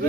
2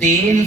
3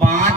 5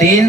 3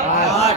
8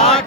8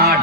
8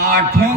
8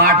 8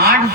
8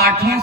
8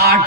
8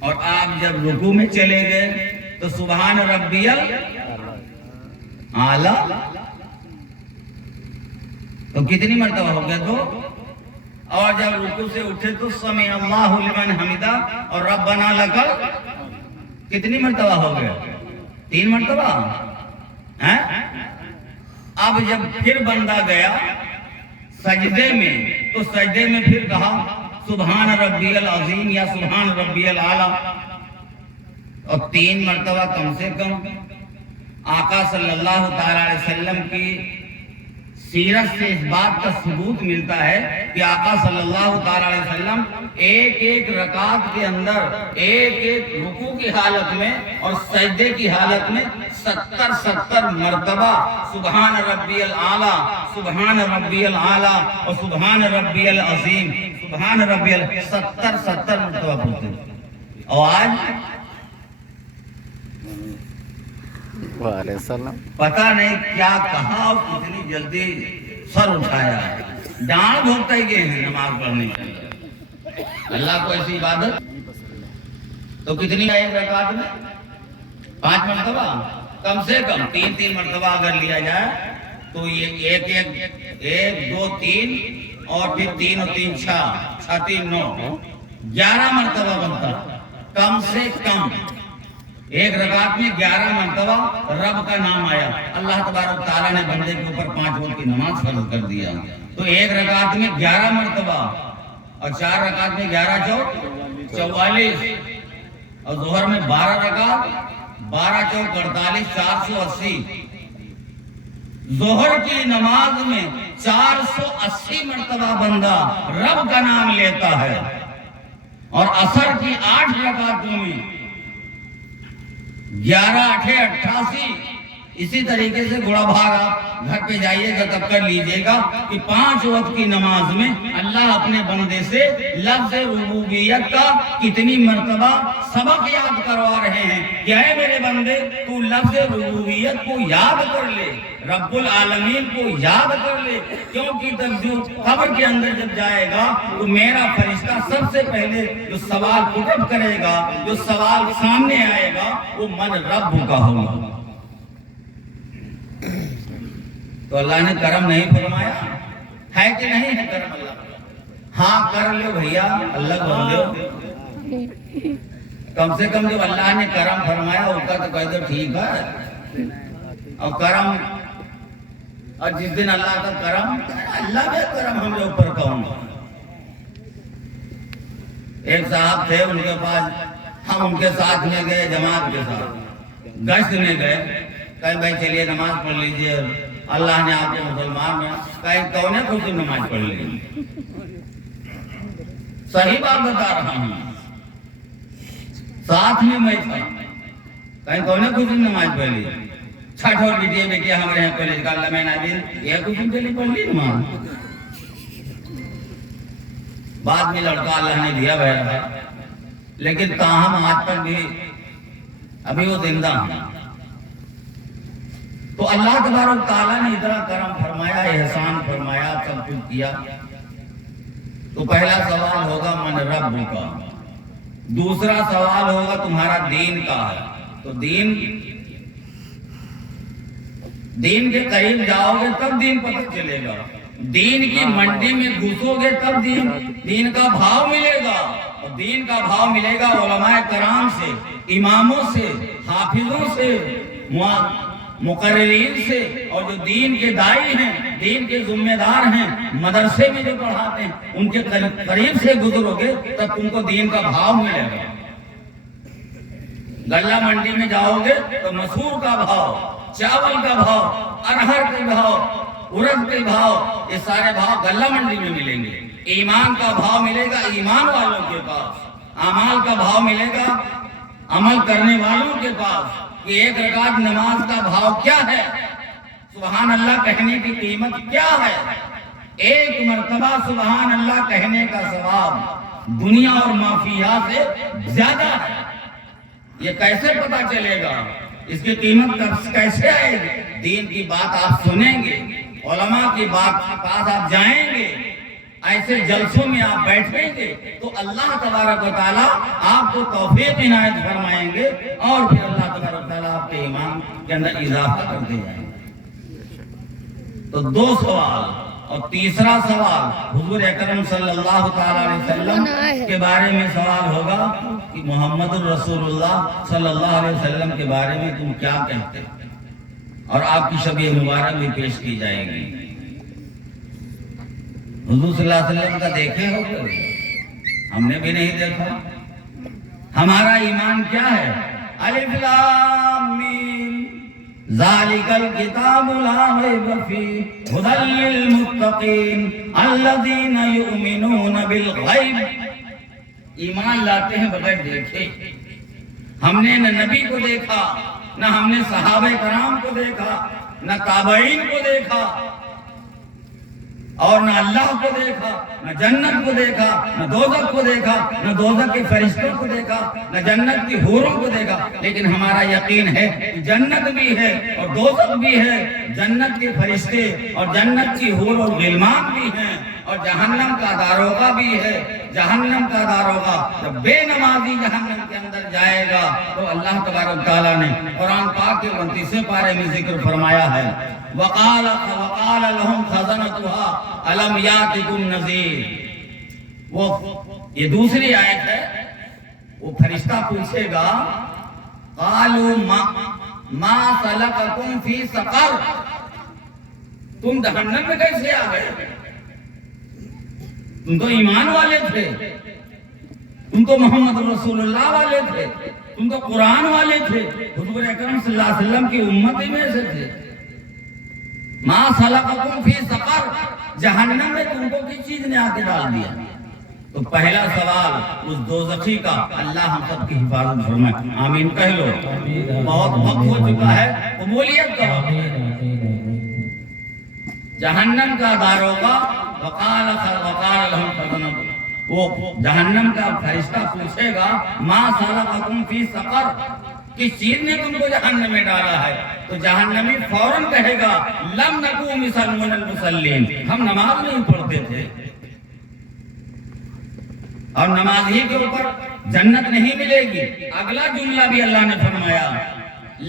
اور آپ جب رکوع میں چلے گئے تو سبحان ربی اعلیٰ، تو کتنی مرتبہ ہو گیا؟ دو. اور جب رکوع سے اٹھے تو سمع اللہ لمن حمدہ اور ربنا لکل، کتنی مرتبہ ہو گیا؟ 3 مرتبہ. اب جب پھر بندہ گیا سجدے میں تو سجدے میں پھر کہا سبحان ربی العظیم یا سبحان ربی الاعلیٰ، اور 3 مرتبہ کم سے کم. آقا صلی اللہ تعالی علیہ وسلم کی سیرت سے اس بات کا ثبوت ملتا ہے کہ آقا صلی اللہ تعالی علیہ وسلم ایک ایک رکعت کے اندر ایک ایک رکوع کی حالت میں اور سجدے کی حالت میں 70 مرتبہ سبحان ربی الاعلیٰ، سبحان ربی الاعلیٰ اور سبحان ربی العظیم، سبحان ربی 70 مرتبہ پڑھتے ہیں. اور آج پتہ نہیں کیا کہا اور کتنی جلدی سر اٹھایا، ڈانٹ بھوکتے ہی گئے ہیں نماز پڑھنے کے لیے. اللہ کو ایسی عبادت تو کتنی ہے ایک رکعت میں؟ 5 مرتبہ، کم سے کم 3 مرتبہ اگر لیا جائے تو یہ 1 2 3 اور پھر 3 اور 3 6 6 3 9 11 مرتبہ بنتا. کم سے کم ایک رکعت میں 11 مرتبہ رب کا نام آیا. اللہ تبارک تعالیٰ نے بندے کے اوپر 5 وقت کی نماز فرض کر دیا، تو ایک رکعت میں 11 مرتبہ اور 4 رکعت میں 11 چوک 44 اور ظہر میں 12 رکعت 12 چوک 48 480. ظہر کی نماز میں 480 مرتبہ بندہ رب کا نام لیتا ہے، اور عصر کی 8 رکعتوں میں 11 8 88. اسی طریقے سے گڑا بھاگ آپ گھر پہ جائیے گا تب کر لیجئے گا کہ 5 وقت کی نماز میں اللہ اپنے بندے سے لفظ ربوبیت کا کتنی مرتبہ سبق یاد کروا رہے ہیں کہ اے میرے بندے تو لفظ ربوبیت کو یاد کر لے، رب العالمین کو یاد کر لے، کیونکہ تب جو قبر کے اندر جب جائے گا تو میرا فرشتہ سب سے پہلے جو سوال پٹ کرے گا، جو سوال سامنے آئے گا وہ من رب کا ہوگا. تو اللہ نے کرم نہیں فرمایا ہے کہ نہیں ہے کرم اللہ؟ ہاں کر لو بھیا، اللہ بول دو. کم سے کم جو اللہ نے کرم فرمایا ہوگا تو کہہ دو ٹھیک ہے. اور کرم، اور جس دن اللہ کا کرم، اللہ کا کرم ہم لوگ پر کون؟ ایک صاحب تھے، ان کے پاس ہم ان کے ساتھ میں گئے، جماعت کے ساتھ گشت میں گئے. کہیں بھائی چلیے نماز پڑھ لیجئے، اللہ نے آپ کو مسلمان میں. کہیں کون ہے خود نماز پڑھ لی؟ صحیح بات بتا رہا ہوں، ساتھ میں تھا. کہیں کون ہے خود نماز پڑھ لی؟ چھٹ اور بیٹیے بیٹیے ہمارے یہاں کالج کا اللہ میں نابین یہ کچھ چلی پڑھ لی نماز. بعد میں لڑکا اللہ نے دیا بہرحال، لیکن تاہم آج تک بھی ابھی وہ زندہ ہیں. تو اللہ تبارک تعالیٰ نے اتنا کرم فرمایا، احسان فرمایا، سب کچھ کیا. تو پہلا سوال ہوگا من رب کا، دوسرا سوال ہوگا تمہارا دین کا ہے. تو دین کے قریب جاؤ گے تب دین پتہ چلے گا. دین کی منڈی میں گھسو گے تب دین کا بھاؤ ملے گا. اور دین کا بھاؤ ملے گا علماء کرام سے، اماموں سے، حافظوں سے، مقررین سے، اور جو دین کے دائی ہیں، دین کے ذمہ دار ہیں، مدرسے میں جو پڑھاتے ہیں، ان کے قریب سے گزرو گے تب تم کو دین کا بھاؤ ملے گا. غلہ منڈی میں جاؤ گے تو مسور کا بھاؤ، چاول کا بھاؤ، ارہر کے بھاؤ، ارد کے بھاؤ، یہ سارے بھاؤ غلہ منڈی میں ملیں گے. ایمان کا بھاؤ ملے گا ایمان والوں کے پاس، اعمال کا بھاؤ ملے گا عمل کرنے والوں کے پاس. کہ ایک رکعت نماز کا بھاؤ کیا ہے، سبحان اللہ کہنے کی قیمت کیا ہے. ایک مرتبہ سبحان اللہ کہنے کا ثواب دنیا اور ما فیہا سے زیادہ ہے. یہ کیسے پتا چلے گا، اس کی قیمت کیسے آئے گی؟ دین کی بات آپ سنیں گے، علماء کی بات پاس آپ جائیں گے ایسے جلسوں میں آپ بیٹھیں گے تو اللہ تبارک و تعالیٰ آپ کو توفیق عنایت فرمائیں گے اور پھر اللہ تبارک و تعالیٰ آپ کے ایمان کے اندر اضافہ کرتے جائیں گے۔ تو دو سوال، اور تیسرا سوال حضور اکرم صلی اللہ تعالیٰ علیہ وسلم کے بارے میں سوال ہوگا کہ محمد الرسول اللہ صلی اللہ علیہ وسلم کے بارے میں تم کیا کہتے، اور آپ کی شبیہ مبارک بھی پیش کی جائے گی۔ حضور صلی اللہ علیہ وسلم کا دیکھے ہو کبھی؟ ہم نے بھی نہیں دیکھا۔ ہمارا ایمان کیا ہے؟ الف لام میم ذالک الکتاب لا ریب فیہ ھدی للمتقین الذین یؤمنون بالغیب۔ ایمان لاتے ہیں بغیر دیکھے۔ ہم نے نہ نبی کو دیکھا، نہ ہم نے صحابہ کرام کو دیکھا، نہ تابعین کو دیکھا، اور نہ اللہ کو دیکھا، نہ جنت کو دیکھا، نہ دوزخ کو دیکھا، نہ دوزخ کے فرشتوں کو دیکھا، نہ جنت کی حوروں کو دیکھا، لیکن ہمارا یقین ہے کہ جنت بھی ہے اور دوزخ بھی ہے، جنت کے فرشتے اور جنت کی حور و غلمان بھی ہیں، اور جہنم کا داروغہ بھی ہے۔ جہنم کا داروغہ جب بے نمازی جہنم کے اندر جائے گا تو اللہ تبارک تعالیٰ نے قرآن پاک کے 29ویں پارے میں ذکر فرمایا ہے، وقال لهم خزنتها الم یاتکم نذیر۔ وہ یہ دوسری آیت ہے۔ وہ فرشتہ پوچھے گا قالوا ما سلککم فی سقر، تم جہنم میں کیسے آ گئے؟ تم تو ایمان والے تھے، تم تو محمد رسول اللہ والے تھے، تم تو قرآن والے تھے، حضور اکرم صلی اللہ علیہ وسلم کی امت میں سے تھے۔ ما سلککم فی سقر، جہنم میں تم کو کس چیز نے آ کے ڈال دیا؟ تو پہلا سوال اس دوزخی کا، اللہ ہم سب کی حفاظت فرمائے، آمین کہہ لو۔ بہت وقت ہو چکا ہے، قبولیت کرو۔ جہنم کا داروغہ وقال لهم خزنتها، وہ جہنم کا فرشتہ پوچھے گا ما سلککم فی سقر، کس چیز نے تم کو جہنم میں ڈالا ہے؟ تو جہنمی فوراً کہے گا لم نکو من المصلین، ہم نماز نہیں پڑھتے تھے، اور نماز ہی کے اوپر جنت نہیں ملے گی۔ اگلا جملہ بھی اللہ نے فرمایا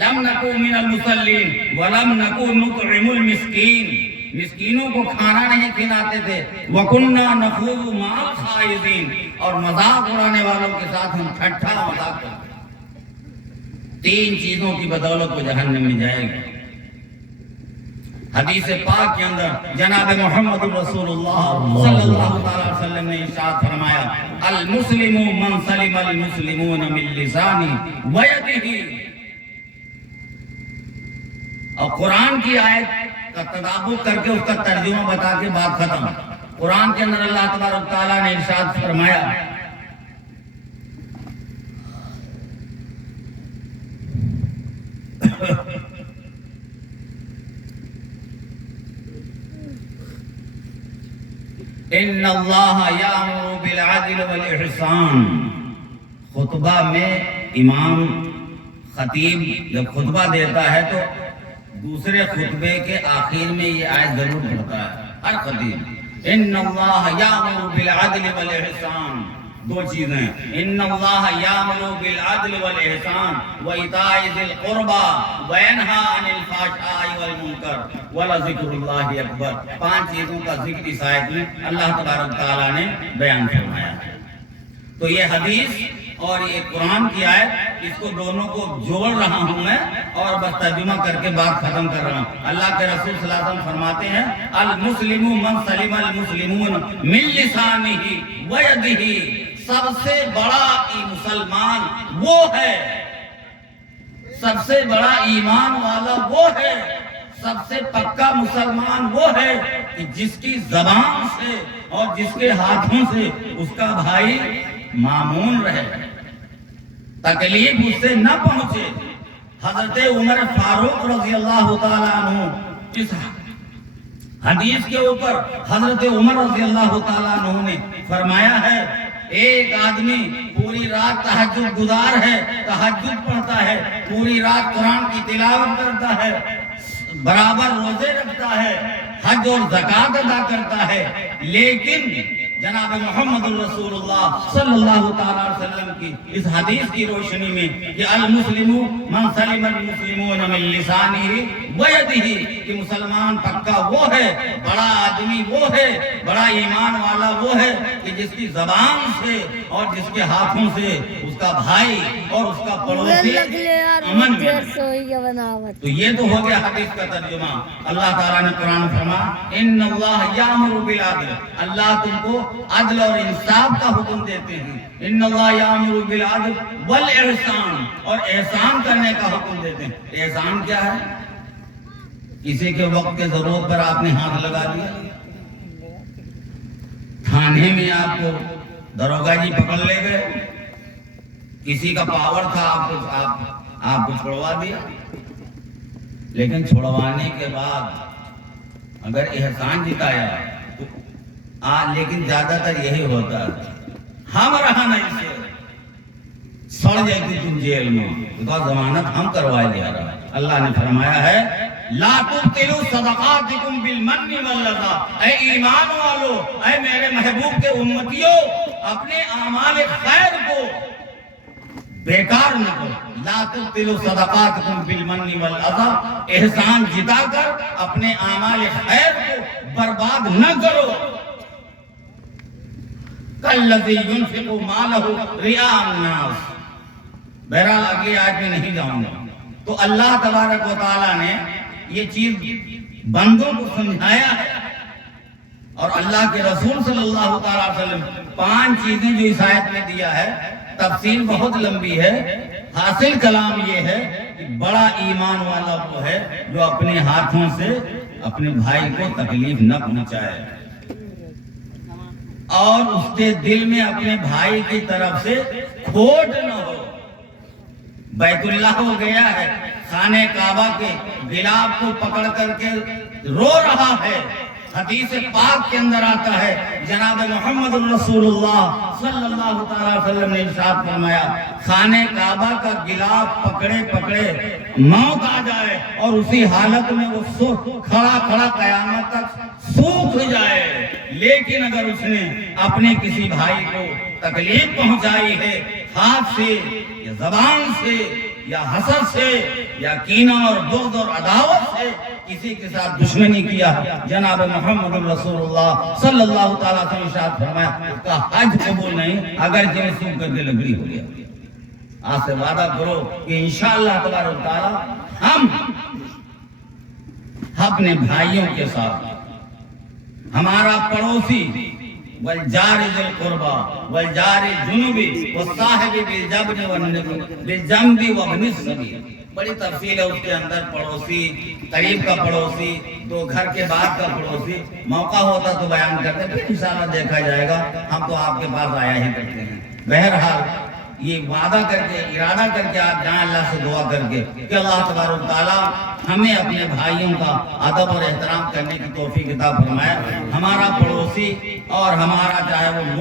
لم نکو من المصلین ولم نکو نطعم المسکین، مسکینوں کو کھانا نہیں کھلاتے تھے، وَكُنَّا نَخُوضُ مَعَ الْخَائِضِينَ، اور مذاق اڑانے والوں کے ساتھ ہم ٹھٹھا مذاق کرتے۔ تین چیزوں کی بدولت کو جہنم میں جائے گا۔ حدیث پاک کے اندر جناب محمد رسول اللہ صلی اللہ علیہ وسلم نے ارشاد فرمایا المسلم من سلم المسلمون من لسانہ ویدہ، اور قرآن کی آیت کا تدابر کر کے اس کا ترجمہ بتا کے بات ختم۔ قرآن کے اندر اللہ تبارک تعالیٰ نے ارشاد فرمایا ان اللہ یامر بالعدل والاحسان۔ خطبہ میں امام خطیب جب خطبہ دیتا ہے تو دوسرے خطبے کے آخر میں یہ آیت ضرور پڑھتا ہے ہر خطیب، ان اللہ یامر بالعدل والاحسان۔ دو چیزیں، ان اللہ یامر بالعدل والاحسان وایتاء ذی القربى وینہی عن الفحشاء والمنکر ولذکر اللہ اکبر۔ پانچ چیزوں کا ذکر اس آیت میں اللہ تبارک تعالیٰ نے بیان فرمایا ہے۔ تو یہ حدیث اور یہ قرآن کی آیت، اس کو دونوں کو جوڑ رہا ہوں میں اور بس ترجمہ کر کے بات ختم کر رہا ہوں۔ اللہ کے رسول صلی اللہ علیہ وسلم فرماتے ہیں المسلم من سلم المسلمون من لسانہ ویدہ، سب سے بڑا مسلمان وہ ہے، سب سے بڑا ایمان والا وہ ہے، سب سے پکا مسلمان وہ ہے کہ جس کی زبان سے اور جس کے ہاتھوں سے اس کا بھائی مامون رہے، تکلیف اس سے نہ پہنچے۔ حضرت عمر فاروق رضی اللہ تعالیٰ عنہ، اس حدیث کے اوپر حضرت عمر رضی اللہ تعالیٰ عنہ نے فرمایا ہے ایک آدمی پوری رات تہجد گزار ہے، تہجد پڑھتا ہے، پوری رات قرآن کی تلاوت کرتا ہے، برابر روزے رکھتا ہے، حج اور زکات ادا کرتا ہے، لیکن جناب محمد الرسول اللہ صلی اللہ تعالی علیہ وسلم کی اس حدیث کی روشنی میں کہ المسلم من سلم المسلمون من لسانہ ویدہ، کہ مسلمان پکا وہ ہے، بڑا آدمی وہ ہے، بڑا ایمان والا وہ ہے کہ جس کی زبان سے اور جس کے ہاتھوں سے اس کا بھائی اور اس کا پڑوسی امن میں ہے۔ تو یہ تو ہو گیا حدیث کا ترجمہ۔ اللہ تعالیٰ نے قرآن فرمایا ان اللہ یامر بالعدل، اللہ تم کو عدل اور انصاف کا حکم دیتے ہیں۔ ان اللہ یامر بالعدل والاحسان، اور احسان کرنے کا حکم دیتے ہیں۔ احسان کیا ہے؟ کسی کے وقت کے ضرورت پر آپ نے ہاتھ لگا دیا، تھانے میں آپ کو داروغہ جی پکڑ لے گئے، کسی کا پاور تھا آپ کو چھوڑوا دیا، لیکن چھوڑوانے کے بعد اگر احسان جتایا تو لیکن زیادہ تر یہی ہوتا ہے ہم رہا نہیں سے سڑ جاتی تم جیل میں، ضمانت ہم کروائے جا رہا۔ اللہ نے فرمایا ہے لا تبطلوا صدقاتکم بالمن والذی، اے ایمان والو، اے میرے محبوب کے امتیوں، اپنے اعمال خیر کو بیکار نہ کرو۔ لا تبطلوا صدقاتکم بالمن والذی، احسان جتا کر اپنے اعمال خیر کو برباد نہ کرو۔ کالذی ينفق مالہ رئاء الناس، بہرحال اگلی آیت میں نہیں جاؤں گا۔ تو اللہ تبارک و تعالیٰ نے یہ چیز بندوں کو سمجھایا ہے، اور اللہ کے رسول صلی اللہ تعالیٰ علیہ وسلم 5 چیزیں جو اس آیت میں دیا ہے، تفصیل بہت لمبی ہے، حاصل کلام یہ ہے کہ بڑا ایمان والا وہ ہے جو اپنے ہاتھوں سے اپنے بھائی کو تکلیف نہ پہنچائے، اور اس کے دل میں اپنے بھائی کی طرف سے کھوٹ نہ ہو۔ بیت اللہ ہو گیا ہے، خانہ کعبہ کے غلاف کو پکڑ کر کے رو رہا ہے، حدیث پاک کے اندر آتا ہے، جناب محمد الرسول اللہ صلی اللہ تعالی وسلم نے ارشاد فرمایا خانہ کعبہ کا غلاف پکڑے پکڑے موت آ جائے اور اسی حالت میں وہ کھڑا قیامت تک سوکھ جائے، لیکن اگر اس نے اپنے کسی بھائی کو تکلیف پہنچائی ہے ہاتھ سے یا زبان سے یا حسد سے یا کینہ اور بغض اور عداوت سے کسی کے ساتھ دشمنی کیا، جناب محمد رسول اللہ صلی اللہ تعالیٰ سے ارشاد فرمایا اس کا حج قبول نہیں، اگر جو سوکھ کر کے لکڑی ہو گیا۔ آج سے وعدہ کرو کہ انشاءاللہ تبارک و تعالیٰ ہم اپنے بھائیوں کے ساتھ، ہمارا پڑوسی والجار ذی القربى والجار الجنوبی والصاحب بالجنب وابن السبیل، بڑی تفصیل ہے اس کے اندر، پڑوسی، قریب کا پڑوسی، تو گھر کے بعد کا پڑوسی، موقع ہوتا تو بیان کرتے، پھر انشاءاللہ دیکھا جائے گا، ہم تو آپ کے پاس آیا ہی کرتے ہیں۔ بہرحال یہ وعدہ کر کے، ارادہ کر کے آپ جائیں اللہ سے دعا کر کے کہ اللہ تبارک و تعالیٰ ہمیں اپنے بھائیوں کا ادب اور احترام کرنے کی توفیق عطا فرمائے، ہمارا پڑوسی اور ہمارا چاہے وہ ملک